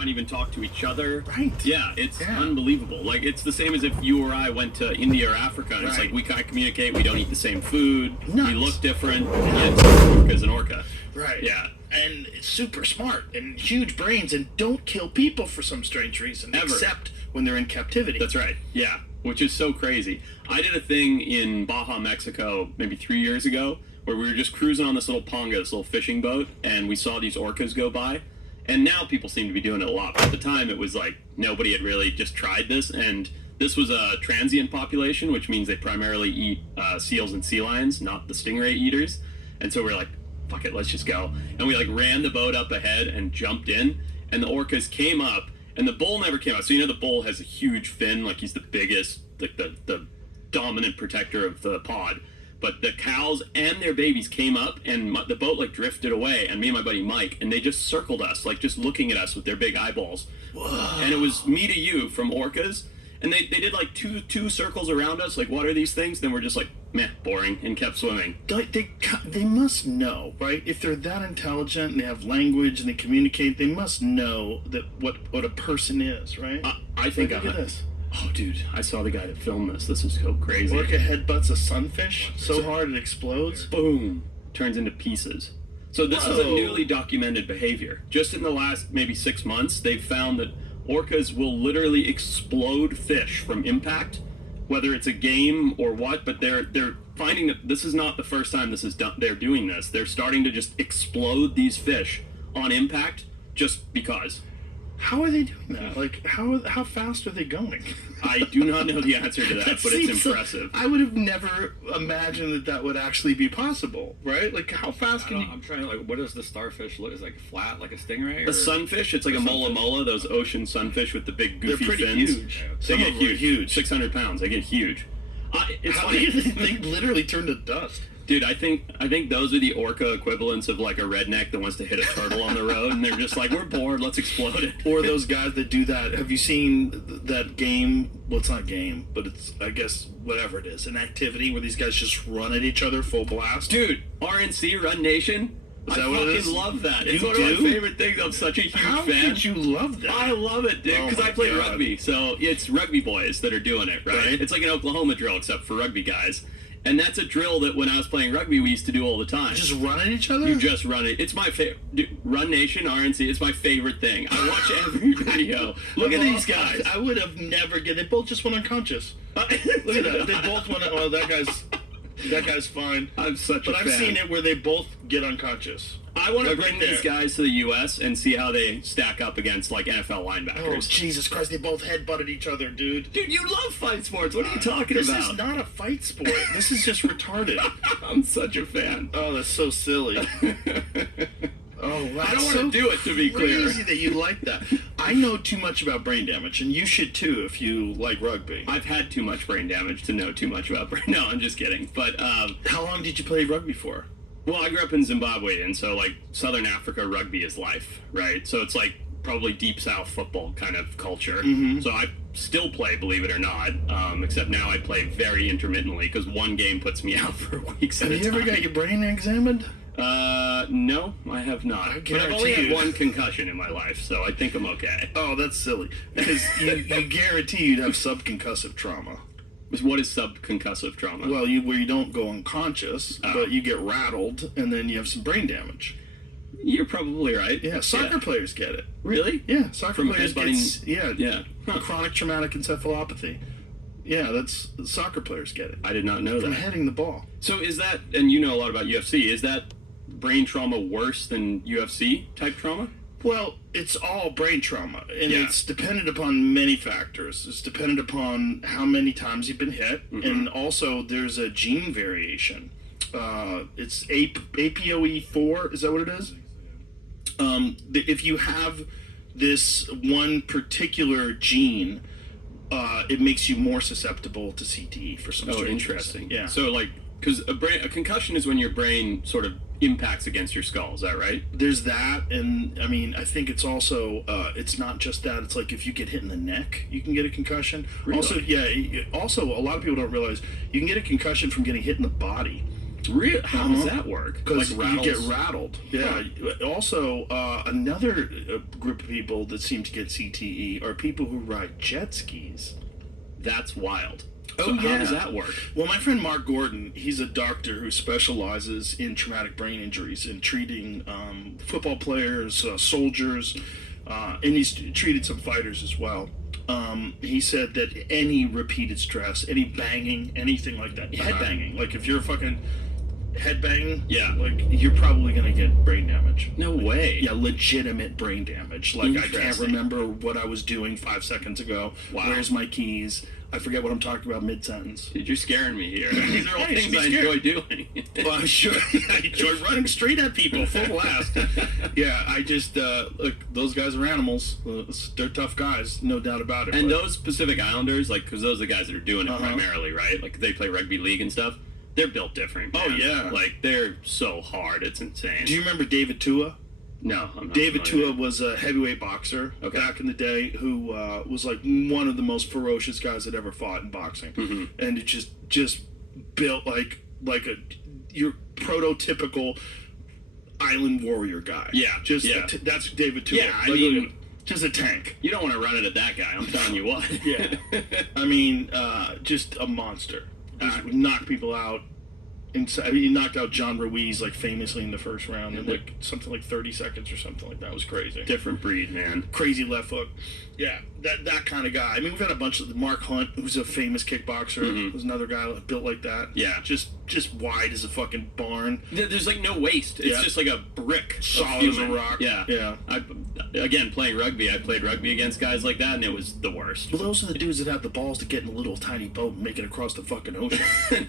Not even talk to each other. Right. Yeah, it's unbelievable. Like, it's the same as if you or I went to India or Africa, and it's like we can't communicate, we don't eat the same food, we look different, and yet an orca's an orca. Right. Yeah. And it's super smart and huge brains and don't kill people for some strange reason. Ever. Except when they're in captivity. That's right. Yeah. Which is so crazy. I did a thing in Baja, Mexico, maybe 3 years ago, where we were just cruising on this little ponga, this little fishing boat, and we saw these orcas go by. And now people seem to be doing it a lot. But at the time, it was like nobody had really just tried this. And this was a transient population, which means they primarily eat seals and sea lions, not the stingray eaters. And so we're like, fuck it, let's just go. And we like ran the boat up ahead and jumped in. And the orcas came up, and the bull never came out. So you know the bull has a huge fin, like he's the biggest, like the dominant protector of the pod. But the cows and their babies came up, and the boat like drifted away, and me and my buddy Mike, and they just circled us, like just looking at us with their big eyeballs. Whoa. And it was me to you from orcas, and they did like two circles around us, like, what are these things? Then we're just like, meh, boring, and kept swimming. They must know, right? If they're that intelligent and they have language and they communicate, they must know that what a person is, right? I think look at this. Oh, dude, I saw the guy that filmed this. This is so crazy. Orca headbutts a sunfish so hard it explodes. Boom. Turns into pieces. So this is a newly documented behavior. Just in the last maybe 6 months, they've found that orcas will literally explode fish from impact, whether it's a game or what, but they're finding that this is not the first time this is done. They're doing this. They're starting to just explode these fish on impact just because. How are they doing that? Like, how fast are they going? I do not know the answer to that, but it's impressive. I would have never imagined that would actually be possible, right? Like, how fast can you... I'm trying to, like, what does the starfish look? Is it like flat, like a stingray? A sunfish, it's like a mola mola, those ocean sunfish with the big goofy fins. They're pretty huge. They get huge. 600 pounds. They get huge. It's funny. They literally turn to dust. Dude, I think those are the orca equivalents of like a redneck that wants to hit a turtle on the road, and they're just like, we're bored, let's explode it. Or those guys that do that. Have you seen that game? Well, it's not a game, but it's, I guess, whatever it is, an activity where these guys just run at each other full blast. Dude, RNC, Run Nation. Is that I what it is? fucking love that. It's You one of my do? favorite things. I'm such a huge How fan. could you love that? I love it, dude, because I play rugby. So it's rugby boys that are doing it, right? It's like an Oklahoma drill, except for rugby guys. And that's a drill that when I was playing rugby, we used to do all the time. Just run at each other? You just run it. It's my favorite. Run Nation, RNC, it's my favorite thing. I watch every video. Look at these guys. I would have never get. They both just went unconscious. Look at that. They both went. Oh, that guy's fine. I'm such a fan. But I've seen it where they both get unconscious. I want to bring these guys to the U.S. and see how they stack up against, like, NFL linebackers. Oh, Jesus Christ, they both headbutted each other, dude. Dude, you love fight sports. What are you talking about? This is not a fight sport. This is just retarded. I'm such a fan. Oh, that's so silly. Oh, wow. I don't want to do it, to be clear. Crazy that you like that. I know too much about brain damage, and you should too if you like rugby. I've had too much brain damage to know too much about brain. No, I'm just kidding. But how long did you play rugby for? Well, I grew up in Zimbabwe, and so, like, Southern Africa rugby is life, right? So it's, like, probably deep South football kind of culture. Mm-hmm. So I still play, believe it or not, except now I play very intermittently, because one game puts me out for weeks at a time. Have you ever got your brain examined? No, I have not. But I've only had one concussion in my life, so I think I'm okay. Oh, that's silly. Because you guarantee you'd have subconcussive trauma. What is subconcussive trauma? Well, where you don't go unconscious, but you get rattled, and then you have some brain damage. You're probably right. Yeah, soccer players get it. Really? Yeah, soccer players get chronic traumatic encephalopathy. Yeah, that's soccer players get it. I did not know from that. Heading the ball. So is that, and you know a lot about UFC, is that brain trauma worse than UFC type trauma? Well, it's all brain trauma, and it's dependent upon many factors. It's dependent upon how many times you've been hit, and also there's a gene variation. It's APOE4, is that what it is? If you have this one particular gene, it makes you more susceptible to CTE for some strange interesting. reason. Yeah. So, like, because a concussion is when your brain sort of impacts against your skull, is that right? There's that, and I mean, I think it's also, it's not just that, it's like if you get hit in the neck, you can get a concussion. Really? Also, a lot of people don't realize you can get a concussion from getting hit in the body. How does that work? Because Like you get rattles? rattled. Yeah. Also, another group of people that seem to get CTE are people who ride jet skis. That's wild. Oh, So yeah. how does that work? Well, my friend Mark Gordon, he's a doctor who specializes in traumatic brain injuries and treating football players, soldiers, and he's treated some fighters as well. He said that any repeated stress, any banging, anything like that, head banging, like if you're fucking head banging, Yeah. like you're probably gonna get brain damage. No way. Yeah, legitimate brain damage. Like I can't Interesting. remember what I was doing 5 seconds ago. Wow. Where's my keys? I forget what I'm talking about mid-sentence. Dude, you're scaring me here. These are all Yeah, you things should be I scared. enjoy doing. Well, I'm sure I enjoy running straight at people full blast. Yeah, I just look. Those guys are animals. They're tough guys, no doubt about it. And but- those Pacific Islanders, like, because those are the guys that are doing it primarily, right? Like, they play rugby league and stuff. They're built different. Oh, man. yeah. Like, they're so hard. It's insane. Do you remember David Tua? No, I'm not. David familiar. Tua was a heavyweight boxer Okay. back in the day who was like one of the most ferocious guys that ever fought in boxing, and it just built like your prototypical island warrior guy. Yeah, just yeah. That's David Tua. Yeah, I Like, mean- just a tank. You don't want to run it at that guy. I'm telling you what. Yeah, I mean, just a monster. Just knocked people out. He knocked out John Ruiz like famously in the first round in like something like 30 seconds or something like that. It was crazy. Different breed, man. Crazy left hook. Yeah, that kind of guy. I mean, we've had a bunch of Mark Hunt, who's a famous kickboxer. Was another guy built like that. Yeah. just wide as a fucking barn. There's like no waste. It's Yeah. just like a brick. of Solid as a human. rock. Yeah. Yeah. Again, playing rugby, I played rugby against guys like that, and it was the worst. Well, those are the dudes that have the balls to get in a little tiny boat and make it across the fucking ocean.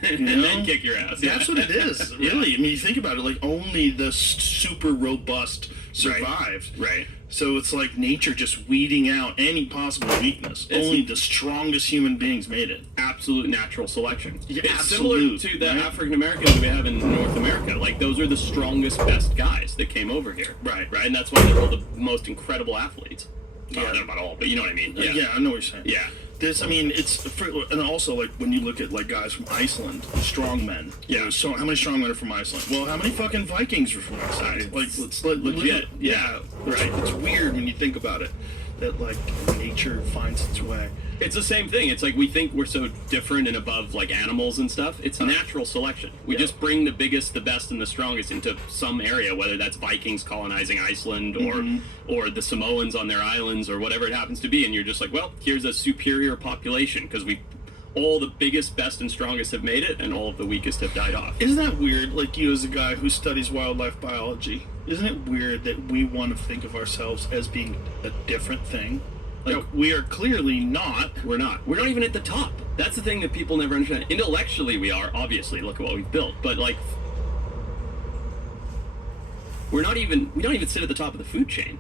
And know? then kick your ass. That's what it is, really. I mean, you think about it, like only the super robust survive. Right. So it's like nature just weeding out any possible weakness. Only the strongest human beings made it. Absolute natural selection. Yeah, it's similar absolute, to the right? African Americans we have in North America. Like, those are the strongest, best guys that came over here. Right. Right? And that's why they're all the most incredible athletes. Yeah. Not all, but you know what I mean. Yeah, I know what you're saying. Yeah. This, I mean, and also like when you look at like guys from Iceland, strong men. Yeah. So how many strong men are from Iceland? Well, how many fucking Vikings are from Iceland? Like, legit. Yeah. Right. It's weird when you think about it, that like nature finds its way. It's the same thing. It's like we think we're so different and above like animals and stuff. It's natural selection. We just bring the biggest, the best, and the strongest into some area, whether that's Vikings colonizing Iceland or the Samoans on their islands or whatever it happens to be. And you're just like, well, here's a superior population because all the biggest, best, and strongest have made it, and all of the weakest have died off. Isn't that weird? Like you as a guy who studies wildlife biology, isn't it weird that we want to think of ourselves as being a different thing? Like No. we are clearly not. We're not. We're not even at the top. That's the thing that people never understand. Intellectually, we are, obviously. Look at what we've built. But, like, we don't even sit at the top of the food chain.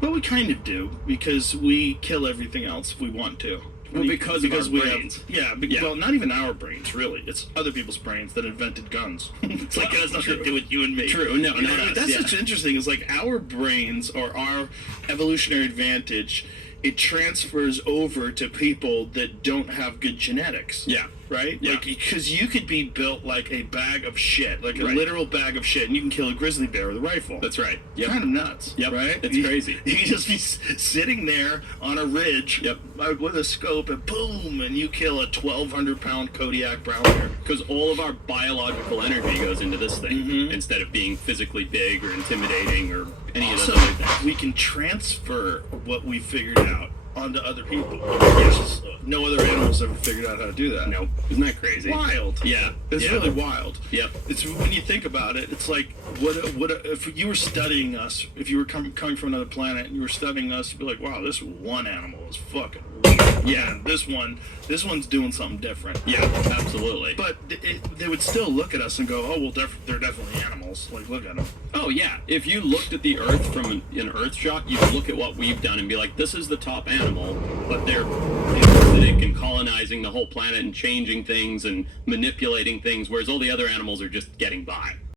Well, we kind of do because we kill everything else if we want to. Well, because of our we brains. Have, well, not even our brains, really. It's other people's brains that invented guns. It's like it has nothing to do with you and me. True. No, You know not what I mean? us, That's yeah. such interesting. It's like our brains or our evolutionary advantage. It transfers over to people that don't have good genetics. Yeah. Right? Yeah. Like, because you could be built like a bag of shit, like a Right. literal bag of shit, and you can kill a grizzly bear with a rifle. That's right. Yep. Kind of nuts. Yep. Right? It's crazy. You can just be sitting there on a ridge Yep. with a scope, and boom, and you kill a 1,200-pound Kodiak brown bear. Because all of our biological energy goes into this thing instead of being physically big or intimidating or any Also, of those other things. we can transfer what we figured out onto other people. Yes. No other animals ever figured out how to do that. Nope. Isn't that crazy? Wild. Yeah. It's Yeah. really wild. Yep. It's when you think about it, it's like if you were studying us, if you were coming from another planet and you were studying us, you'd be like, wow, this one animal is fucking weird. Yeah, and this one's doing something different. Yeah, absolutely. But they would still look at us and go, oh, well, they're definitely animals. Like, look at them. Oh, yeah. If you looked at the Earth from an Earth shot, you'd look at what we've done and be like, this is the top animal, but they're parasitic and colonizing the whole planet and changing things and manipulating things, whereas all the other animals are just getting by.